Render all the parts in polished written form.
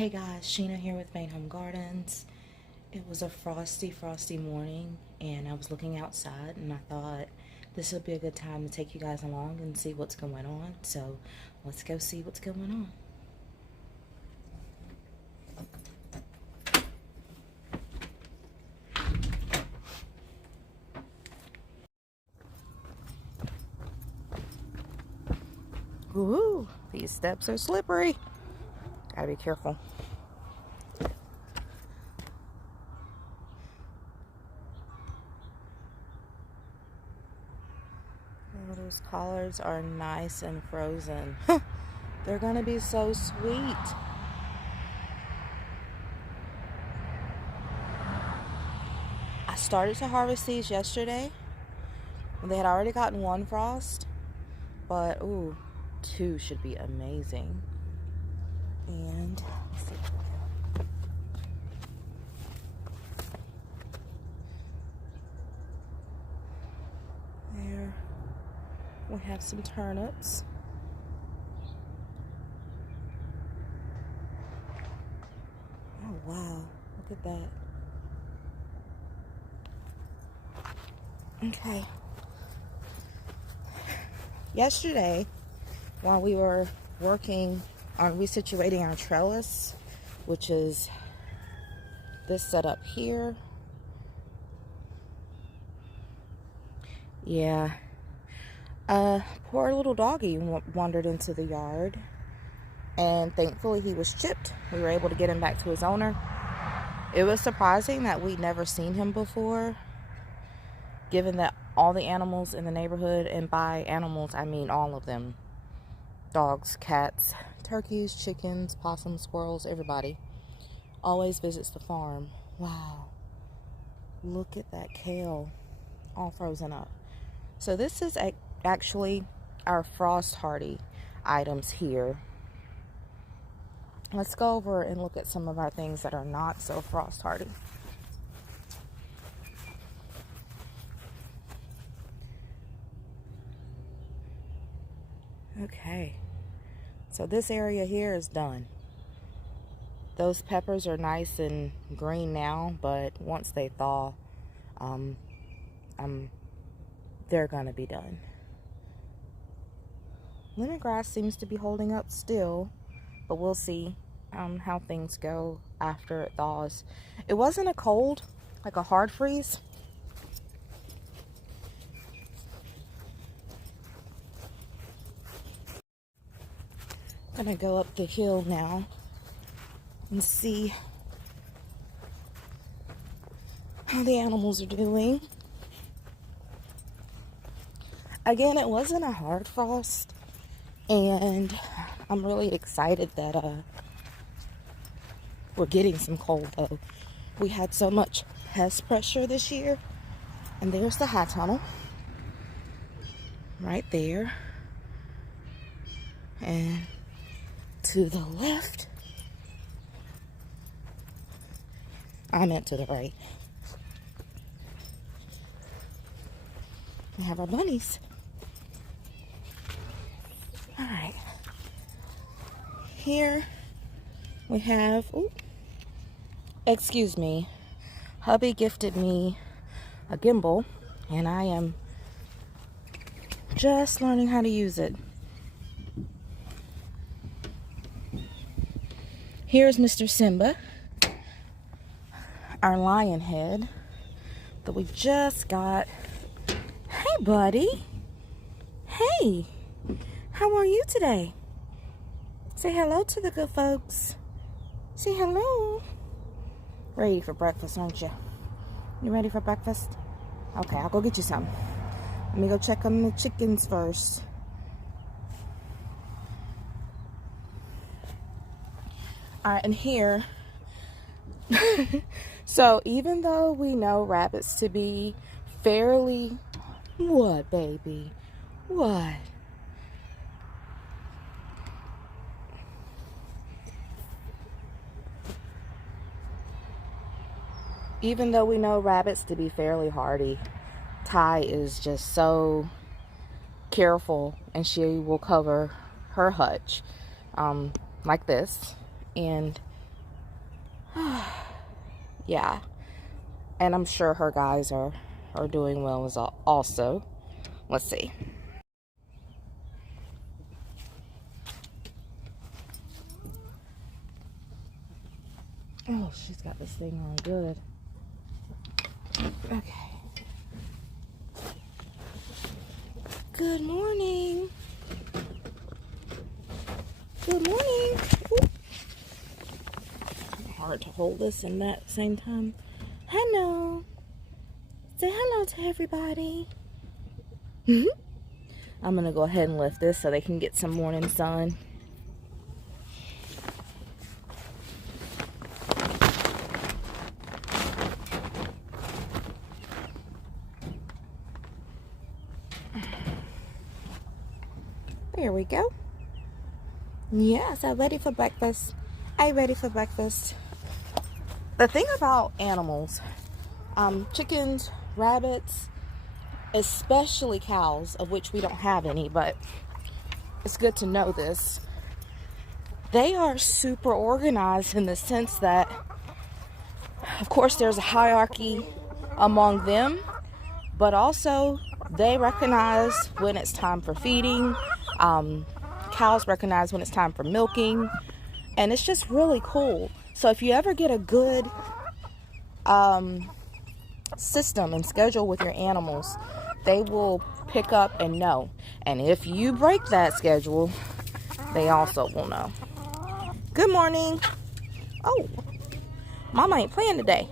Hey guys, Sheena here with Main Home Gardens. It was a frosty morning and I was looking outside and I thought this would be a good time to take you guys along and see what's going on. So let's go see what's going on. Ooh, these steps are slippery. Gotta be careful. Oh, those collards are nice and frozen. They're gonna be so sweet. I started to harvest these yesterday. They had already gotten one frost, but ooh, two should be amazing. And let's see. There we have some turnips. Oh wow, look at that. Okay. Yesterday, while we were working on resituating our trellis, which is this setup here. Yeah. Poor little doggy wandered into the yard, and thankfully he was chipped. We were able to get him back to his owner. It was surprising that we'd never seen him before, given that all the animals in the neighborhood, and by animals I mean all of them, dogs, cats, turkeys, chickens, possums, squirrels, everybody always visits the farm. Wow, look at that kale all frozen up. So this is actually our frost hardy items here. Let's go over and look at some of our things that are not so frost hardy. Okay, so this area here is done. Those peppers are nice and green now, but once they thaw, they're gonna be done. Lemongrass seems to be holding up still, but we'll see how things go after it thaws. It wasn't a cold, like a hard freeze. I'm gonna go up the hill now and see how the animals are doing. Again, it wasn't a hard frost, and I'm really excited that we're getting some cold though. We had so much pest pressure this year. And there's the high tunnel right there, and to the left, I meant to the right, we have our bunnies. All right, here we have, ooh, excuse me, hubby gifted me a gimbal and I am just learning how to use it. Here's Mr. Simba, our lion head that we just got. Hey buddy, hey, how are you today? Say hello to the good folks. Say hello. Ready for breakfast, aren't you? You ready for breakfast? Okay, I'll go get you some. Let me go check on the chickens first. All right, and here, so even though we know rabbits to be fairly, what baby, what? Even though we know rabbits to be fairly hardy, Ty is just so careful, and she will cover her hutch like this, and Yeah. And I'm sure her guys are doing well as also. Let's see. Oh, she's got this thing on good. Okay. Good morning. Good morning. Ooh. Hard to hold this in that same time. Hello. Say hello to everybody. I'm gonna go ahead and lift this so they can get some morning sun. There we go. Yes, I'm ready for breakfast. I'm ready for breakfast. The thing about animals, chickens, rabbits, especially cows, of which we don't have any, but it's good to know this. They are super organized in the sense that, of course, there's a hierarchy among them, but also they recognize when it's time for feeding. Cows recognize when it's time for milking, and it's just really cool. So if you ever get a good system and schedule with your animals, they will pick up and know. And if you break that schedule, they also will know. Good morning. Oh, Mama ain't playing today.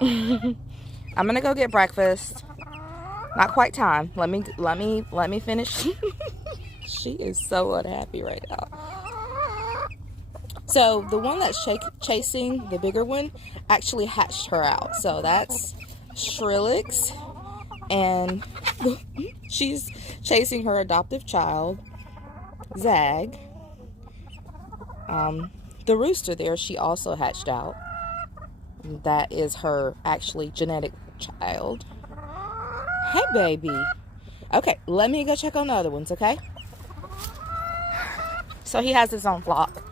I'm gonna go get breakfast. Not quite time. Let me finish. She is so unhappy right now. So the one that's chasing the bigger one actually hatched her out. So that's Shrillix, and she's chasing her adoptive child, Zag. The rooster there, she also hatched out. That is her actually genetic child. Hey, baby. Okay, let me go check on the other ones, okay? So he has his own flock.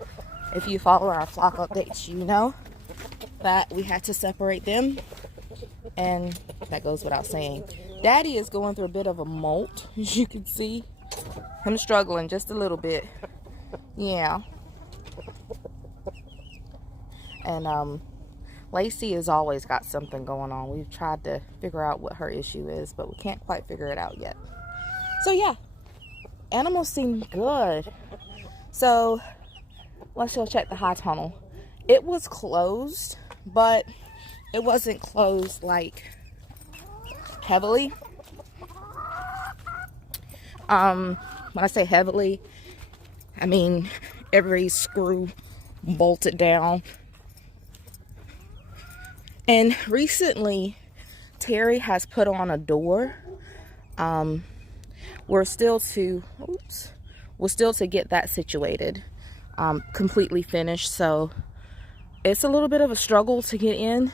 If you follow our flock updates, you know that we had to separate them. And that goes without saying. Daddy is going through a bit of a molt, as you can see. I'm struggling just a little bit. Yeah. And Lacey has always got something going on. We've tried to figure out what her issue is, but we can't quite figure it out yet. So yeah, animals seem good. So let's go check the high tunnel. It was closed, but it wasn't closed like heavily. When I say heavily, I mean every screw bolted down. And recently, Terry has put on a door. We're still to get that situated, completely finished. So it's a little bit of a struggle to get in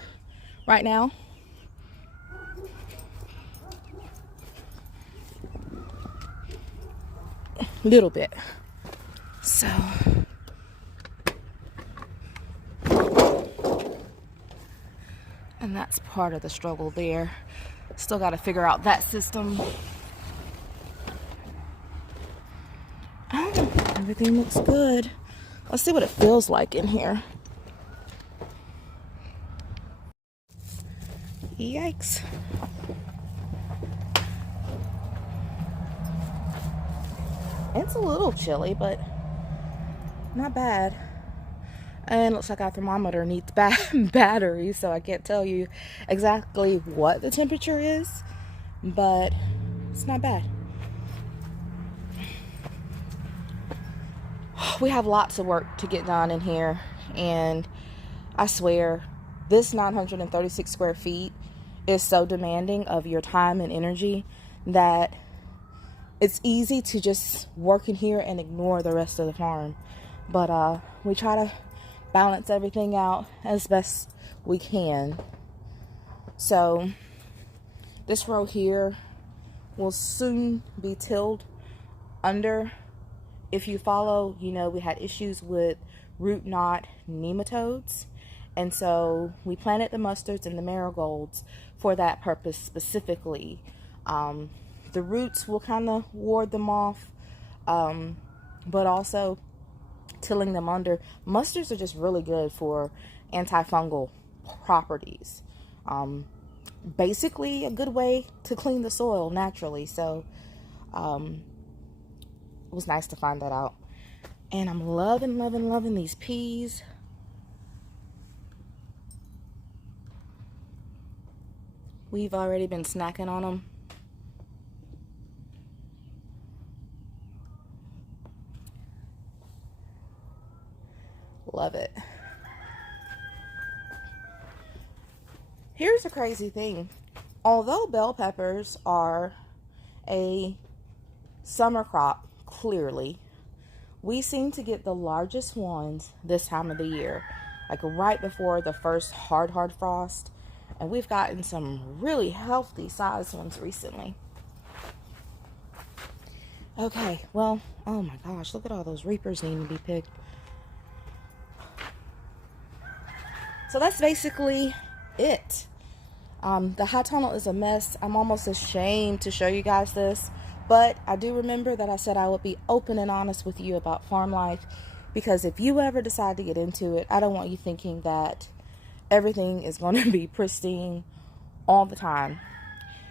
right now. Little bit. So and that's part of the struggle there. Still got to figure out that system. Oh, everything looks good. Let's see what it feels like in here. Yikes. It's a little chilly, but not bad. And looks like our thermometer needs battery, so I can't tell you exactly what the temperature is, but it's not bad. We have lots of work to get done in here, and I swear this 936 square feet is so demanding of your time and energy that it's easy to just work in here and ignore the rest of the farm. But we try to balance everything out as best we can. So this row here will soon be tilled under. If you follow, you know we had issues with root knot nematodes, And so we planted the mustards and the marigolds for that purpose specifically. The roots will kind of ward them off, but also tilling them under. Mustards are just really good for antifungal properties. Basically a good way to clean the soil naturally. So it was nice to find that out. And I'm loving these peas. We've already been snacking on them. Love it. Here's a crazy thing. Although bell peppers are a summer crop, clearly, we seem to get the largest ones this time of the year, like right before the first hard frost. And we've gotten some really healthy sized ones recently. Okay, well, oh my gosh, look at all those reapers needing to be picked. So that's basically it. The high tunnel is a mess. I'm almost ashamed to show you guys this, but I do remember that I said I would be open and honest with you about farm life, because if you ever decide to get into it, I don't want you thinking that everything is going to be pristine all the time.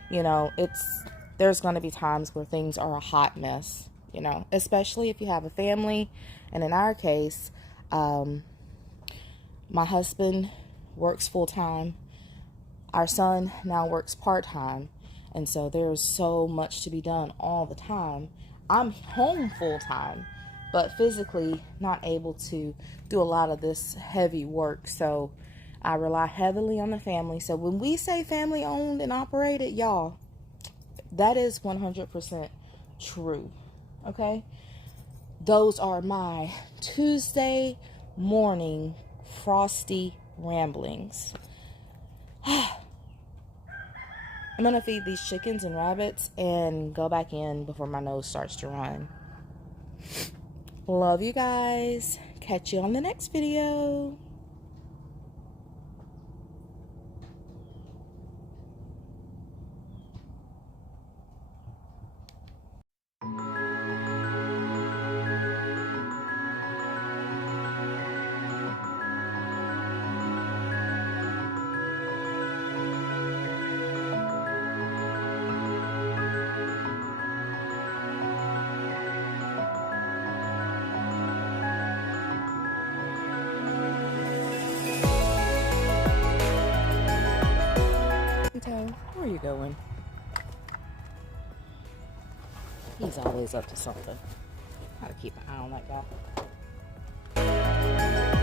You know, there's going to be times where things are a hot mess, you know, especially if you have a family. And in our case, my husband works full-time. Our son now works part-time. And so there's so much to be done all the time. I'm home full-time, but physically not able to do a lot of this heavy work. So I rely heavily on the family. So when we say family owned and operated, y'all, that is 100% true. Okay? Those are my Tuesday morning Frosty ramblings. I'm gonna feed these chickens and rabbits and go back in before my nose starts to run. Love you guys. Catch you on the next video. Where are you going? He's always up to something. Gotta keep an eye on that guy.